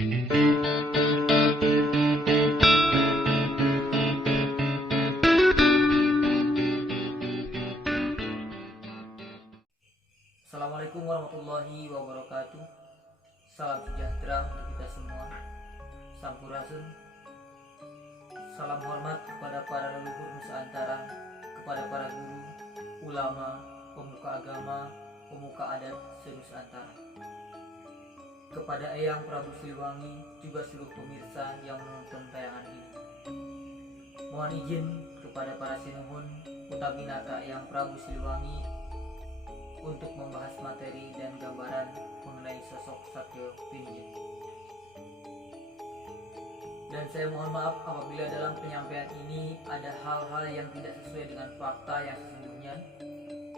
Assalamualaikum warahmatullahi wabarakatuh. Salam sejahtera untuk kita semua. Sampurasun. Salam hormat kepada para leluhur Nusantara, kepada para guru, ulama, pemuka agama, pemuka adat se-Nusantara, kepada Eyang Prabu Siliwangi, juga seluruh pemirsa yang menonton tayangan ini. Mohon izin kepada para sinuhun Utabinata Eyang Prabu Siliwangi untuk membahas materi dan gambaran mengenai sosok Satyo Piningit. Dan saya mohon maaf apabila dalam penyampaian ini ada hal-hal yang tidak sesuai dengan fakta yang sesungguhnya.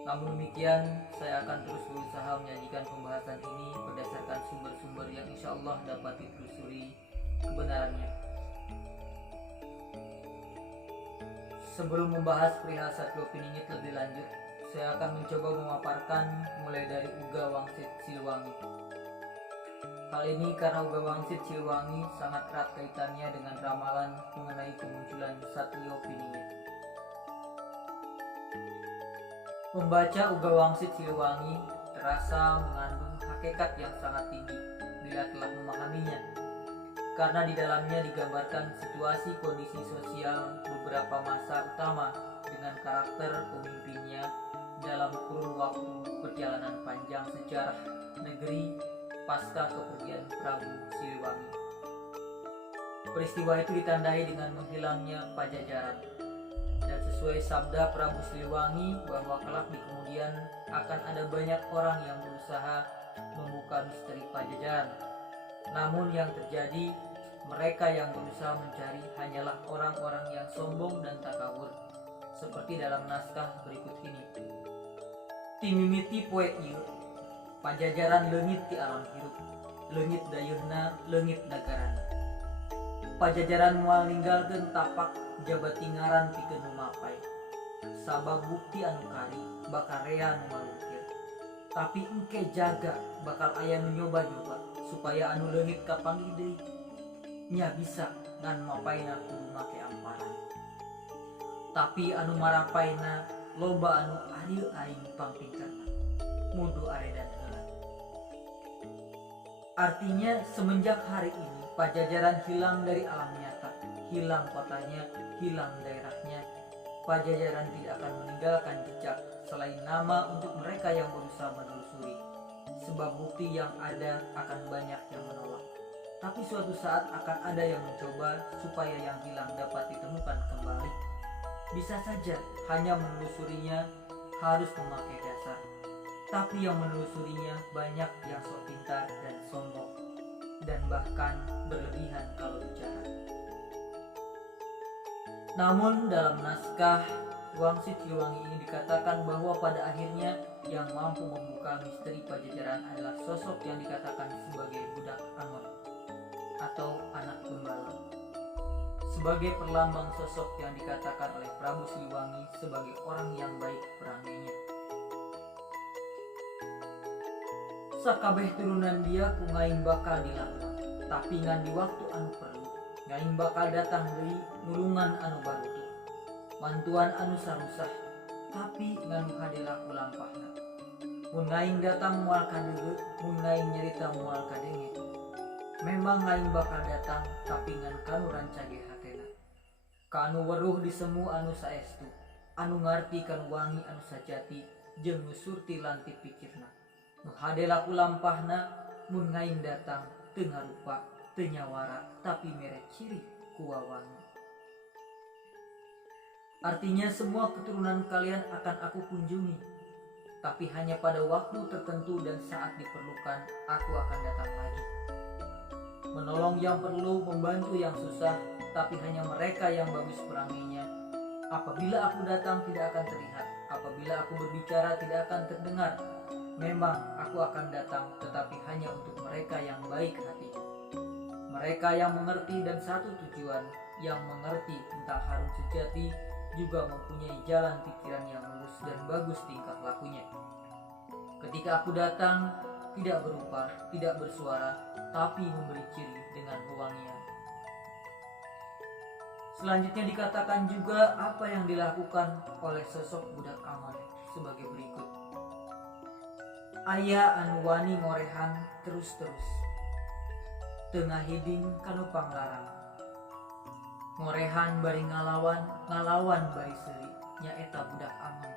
Namun demikian, saya akan terus berusaha menyajikan pembahasan ini berdasarkan sumber-sumber yang insya Allah dapat ditelusuri kebenarannya. Sebelum membahas perihal Satyo Piningit lebih lanjut, saya akan mencoba memaparkan mulai dari Uga Wangsit Siliwangi. Hal ini karena Uga Wangsit Siliwangi sangat erat kaitannya dengan ramalan mengenai kemunculan Satyo Piningit. Membaca Uga Wangsit Siliwangi terasa mengandung hakikat yang sangat tinggi bila telah memahaminya, karena di dalamnya digambarkan situasi kondisi sosial beberapa masa utama dengan karakter pemimpinnya dalam kurun waktu perjalanan panjang sejarah negeri pasca kepergian Prabu Siliwangi. Peristiwa itu ditandai dengan menghilangnya Pajajaran, dan sesuai sabda Prabu Siliwangi bahwa kelak di kemudian akan ada banyak orang yang berusaha membuka misteri Pajajaran. Namun yang terjadi, mereka yang berusaha mencari hanyalah orang-orang yang sombong dan takabur, seperti dalam naskah berikut ini. Timimiti poek ieu, Pajajaran leungit ti alam hirup, leungit dayeuhna, leungit nagarana. Pajajaran moal ninggalkeun tapak jabatingaran pikeun nu mapai. Sabab bukti anu kari bakal rea nu malukir. Tapi engke jaga bakal aya nu nyoba-nyoba supaya anu leungit kapanggih deui. Nya bisa ngan mapaina kudu make amparan. Tapi anu marapaina loba anu arieu aing pangpingkerna, mudu aredan heula. Artinya semenjak hari ini Pajajaran hilang dari alam nyata, hilang kotanya, hilang daerahnya. Pajajaran tidak akan meninggalkan jejak selain nama untuk mereka yang berusaha menelusuri, sebab bukti yang ada akan banyak yang menolak. Tapi suatu saat akan ada yang mencoba supaya yang hilang dapat ditemukan kembali. Bisa saja hanya menelusurinya harus memakai dasar, tapi yang menelusurinya banyak yang sok pintar dan sombong, dan bahkan berlebihan kalau bicara. Namun dalam naskah Wangsit Siliwangi ini dikatakan bahwa pada akhirnya yang mampu membuka misteri Pajajaran adalah sosok yang dikatakan sebagai budak Angon atau anak gembala, sebagai perlambang sosok yang dikatakan oleh Prabu Siliwangi sebagai orang yang baik perangainya. Sakabeh turunan dia ku ngaing bakal dilakukan, tapi ngan di waktu anu perlu ngaing bakal datang deui nulungan anu barutuh, mantuan anu sarusah, tapi ngan hadela ku lampahna. Mun ngaing datang moal kadeugeut, mun ngaing nyarita moal kadenge. Memang ngaing bakal datang, tapi ngan kanu rancage hatena. Kanu weruh disemu anu saestu, anu ngarti kanu wangi anu sajati, jeung nu surti lantip pikirna. Nu hadela ku lampahna, mun ngaing datang teu ngarupa, teu nyawara, tapi mere ciri ku wawangi. Artinya semua keturunan kalian akan aku kunjungi, tapi hanya pada waktu tertentu dan saat diperlukan aku akan datang lagi. Menolong yang perlu, membantu yang susah, tapi hanya mereka yang bagus perangainya. Apabila aku datang tidak akan terlihat, apabila aku berbicara tidak akan terdengar. Memang aku akan datang, tetapi hanya untuk mereka yang baik hatinya, mereka yang mengerti dan satu tujuan, yang mengerti tentang harum sejati, juga mempunyai jalan pikiran yang lurus dan bagus tingkah lakunya. Ketika aku datang, tidak berupa, tidak bersuara, tapi memberi ciri dengan wewangian. Selanjutnya dikatakan juga apa yang dilakukan oleh sosok budak Amon sebagai berikut. Aya anu wani ngorehan terus-terus, tengah hiding kanu panglarang. Ngorehan bari ngalawan bari seuri, nyaeta budak Amon.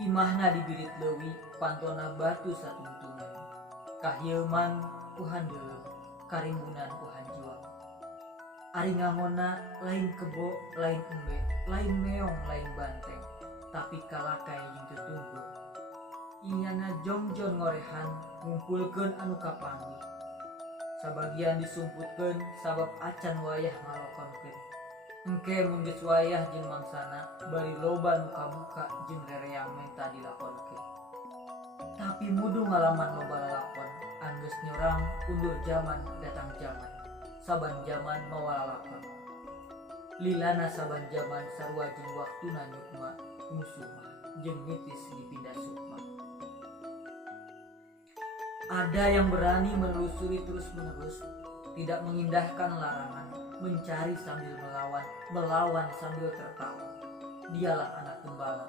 Imahna dibirit leuwih, pantona batu satuntungan. Kahieuman ku handeuleuh, karimbunan ku hanjuang. Ari ngamona lain kebo, lain embe, lain meong, lain banteng, tapi kalakai jeung tutunggul. Inyana jongjon ngorehan ngumpulkeun anu kapanggih. Sabagian disumputkeun sabab acan wayah ngalokonkeun. Engke mun geus wayah jeung mangsana bari loba nu kabuka jeung rereang menta dilakonkeun. Tapi mudu ngalaman loba lalakon anggeus nyorang undur zaman datang zaman. Saban zaman mawa lalakon. Lilana saban zaman sarua jeung waktuna nyukma musuh jeung nitis dipindah sukma. Ada yang berani menelusuri terus-menerus, tidak mengindahkan larangan, mencari sambil melawan sambil tertawa. Dialah anak gembala.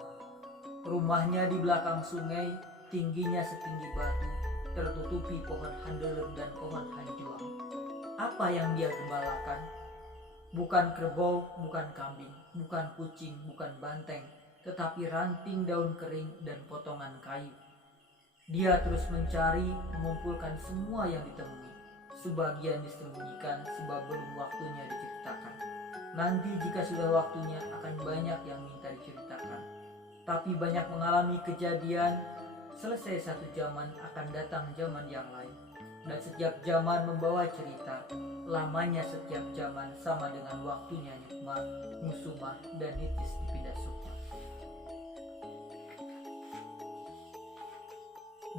Rumahnya di belakang sungai, tingginya setinggi batu, tertutupi pohon handelem dan pohon hanjuang. Apa yang dia gembalakan? Bukan kerbau, bukan kambing, bukan kucing, bukan banteng, tetapi ranting daun kering dan potongan kayu. Dia terus mencari, mengumpulkan semua yang ditemui. Sebagian disembunyikan sebab belum waktunya diceritakan. Nanti jika sudah waktunya akan banyak yang minta diceritakan. Tapi banyak mengalami kejadian, selesai satu zaman akan datang zaman yang lain. Dan setiap zaman membawa cerita. Lamanya setiap zaman sama dengan waktunya nyukma, musumah, dan nitis dipindah sukma.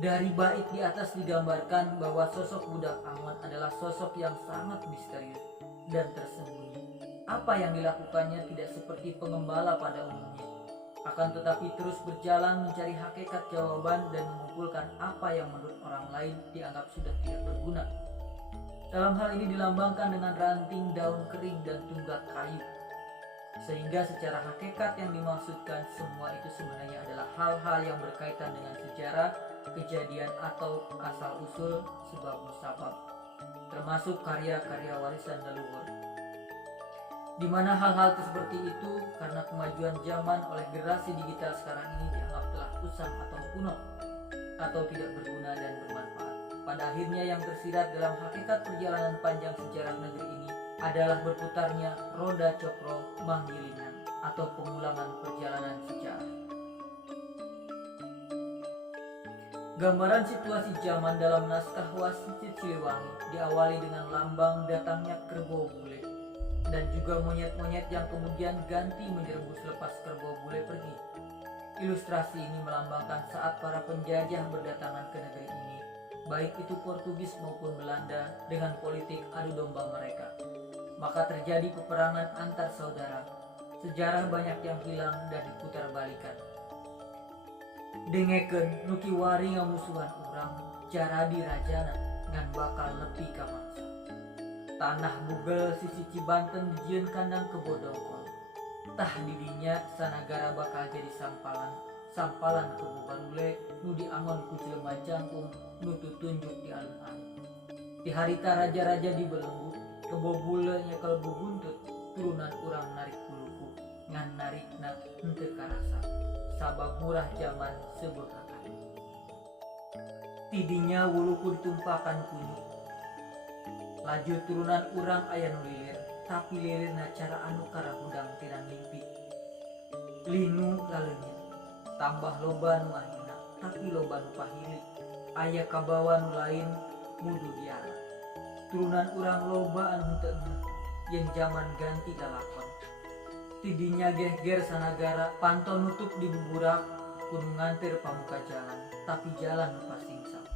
Dari bait di atas digambarkan bahwa sosok budak Amon adalah sosok yang sangat misterius dan tersembunyi. Apa yang dilakukannya tidak seperti pengembala pada umumnya, akan tetapi terus berjalan mencari hakikat jawaban dan mengumpulkan apa yang menurut orang lain dianggap sudah tidak berguna. Dalam hal ini dilambangkan dengan ranting, daun kering, dan tunggak kayu. Sehingga secara hakikat yang dimaksudkan semua itu sebenarnya adalah hal-hal yang berkaitan dengan sejarah, kejadian atau asal-usul sebab musabab, termasuk karya-karya warisan leluhur. Di mana hal-hal seperti itu karena kemajuan zaman oleh generasi digital sekarang ini dianggap telah usang atau kuno atau tidak berguna dan bermanfaat. Pada akhirnya yang tersirat dalam hakikat perjalanan panjang sejarah negeri ini adalah berputarnya roda cokro manggilingan atau pengulangan perjalanan sejarah. Gambaran situasi zaman dalam naskah Wasicit Siliwangi diawali dengan lambang datangnya kerbau bule dan juga monyet-monyet yang kemudian ganti menyerbus lepas kerbau bule pergi. Ilustrasi ini melambangkan saat para penjajah berdatangan ke negeri ini, baik itu Portugis maupun Belanda, dengan politik adu domba mereka. Maka terjadi peperangan antar saudara. Sejarah banyak yang hilang dan diputar-balikan. Dengeken nuki wari ngamusuhan urang jaradi rajana ngan bakal nepi ka mangsa. Tanah bugel sisi Cibanten dijieun kandang kebodongkol. Tah didinya sanagara bakal jadi sampalan kebo barule nu diangon ku jelema jangkung nu tutunjuk di alun-alun. Di harita raja-raja dibelenggu, kebo bule nyekel bubuntut, turunan urang narik kuluku ngan narikna henteu karasa. Sabab murah zaman sebekakan. Tidinya wuluku ditumpakan kunyuk. Laju turunan urang aya nu lilir, tapi lilirna cara anu karahudang tirang mimpi. Linu laleungit, tambah loba nu ahina, tapi loba nu pahili. Aya kabawa nu lain mudu diala. Turunan urang loba anu henteu ngeuh, yen zaman ganti lalakon. Tidinya geger sanagara, panton nutup di buburak, kudu ngantir pamuka jalan, tapi jalan lupa singsang.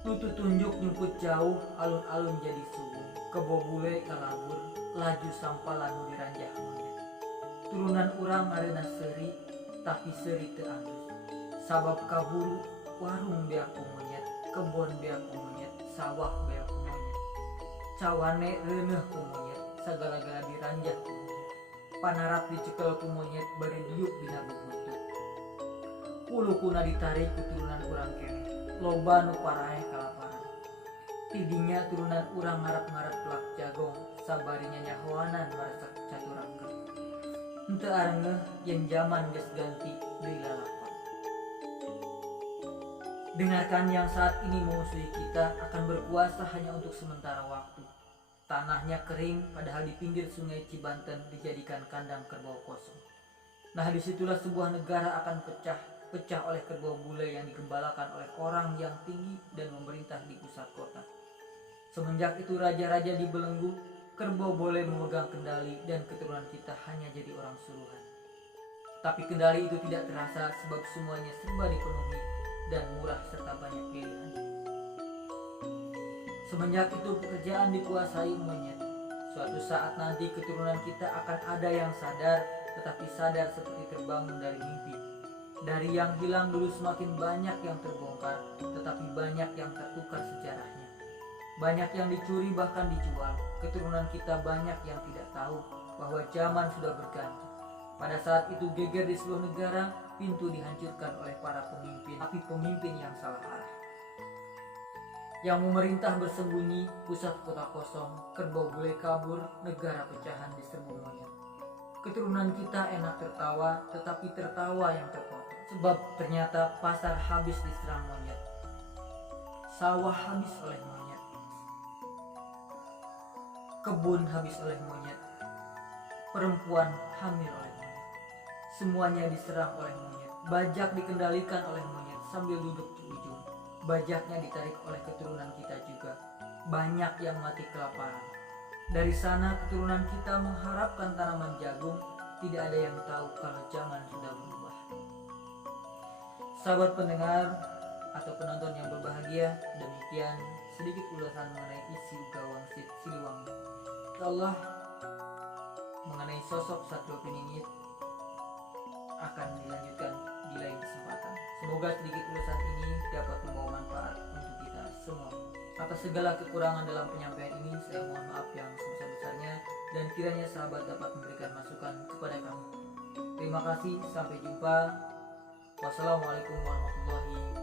Tutu tunjuk nyumput jauh, alun-alun jadi subuh, kebo bule kalabur, laju sampalan nu diranjah monyet. Turunan urang ngareuna seuri, tapi seuri teu alus. Sabab kaburu, warung beaku monyet, kebon beaku monyet, sawah beaku monyet, cawane reuneuh ku monyet, sagala-gala diranjah ku monyet, panarak dicekel ku monyet, bari diuk dina bubutut. Kulukuna ditarik ku turunan urang keneh, loba nu paraeh kalaparan. Tidinya turunan urang ngarep-ngarep pelak jagong, sabarinya nyahoanan marasak caturangkeun. Henteu arengeuh yen zaman geus ganti deui lalakon. Dengarkan, yang saat ini memusuhi kita akan berkuasa hanya untuk sementara waktu. Tanahnya kering, padahal di pinggir sungai Cibanten dijadikan kandang kerbau kosong. Nah, disitulah sebuah negara akan pecah oleh kerbau bule yang digembalakan oleh orang yang tinggi dan memerintah di pusat kota. Semenjak itu raja-raja dibelenggu, kerbau boleh memegang kendali dan keturunan kita hanya jadi orang suruhan. Tapi kendali itu tidak terasa sebab semuanya serba dipenuhi dan murah serta banyak pilihan. Semenjak itu pekerjaan dikuasai monyet. Suatu saat nanti keturunan kita akan ada yang sadar, tetapi sadar seperti terbangun dari mimpi. Dari yang hilang dulu semakin banyak yang terbongkar, tetapi banyak yang tertukar sejarahnya. Banyak yang dicuri bahkan dijual. Keturunan kita banyak yang tidak tahu bahwa zaman sudah berganti. Pada saat itu geger di seluruh negara, pintu dihancurkan oleh para pemimpin, tapi pemimpin yang salah arah. Yang memerintah bersembunyi, pusat kota kosong, kerbau bule kabur, negara pecahan diserbu monyet. Keturunan kita enak tertawa, tetapi tertawa yang terkotor. Sebab ternyata pasar habis diserang monyet, sawah habis oleh monyet, kebun habis oleh monyet, perempuan hamil oleh monyet. Semuanya diserang oleh monyet. Bajak dikendalikan oleh monyet sambil duduk di ujung. Bajaknya ditarik oleh keturunan kita juga. Banyak yang mati kelaparan. Dari sana keturunan kita mengharapkan tanaman jagung. Tidak ada yang tahu kalau zaman sudah berubah. Sahabat pendengar atau penonton yang berbahagia, demikian sedikit ulasan mengenai isi Uga Wangsit Siliwangi. Allah mengenai sosok Satrio Piningit akan dilanjutkan di lain kesempatan. Semoga sedikit ulasan ini dapat membawa manfaat untuk kita semua. Atas segala kekurangan dalam penyampaian ini, saya mohon maaf yang sebesar-besarnya dan kiranya sahabat dapat memberikan masukan kepada kami. Terima kasih, sampai jumpa. Wassalamualaikum warahmatullahi wabarakatuh.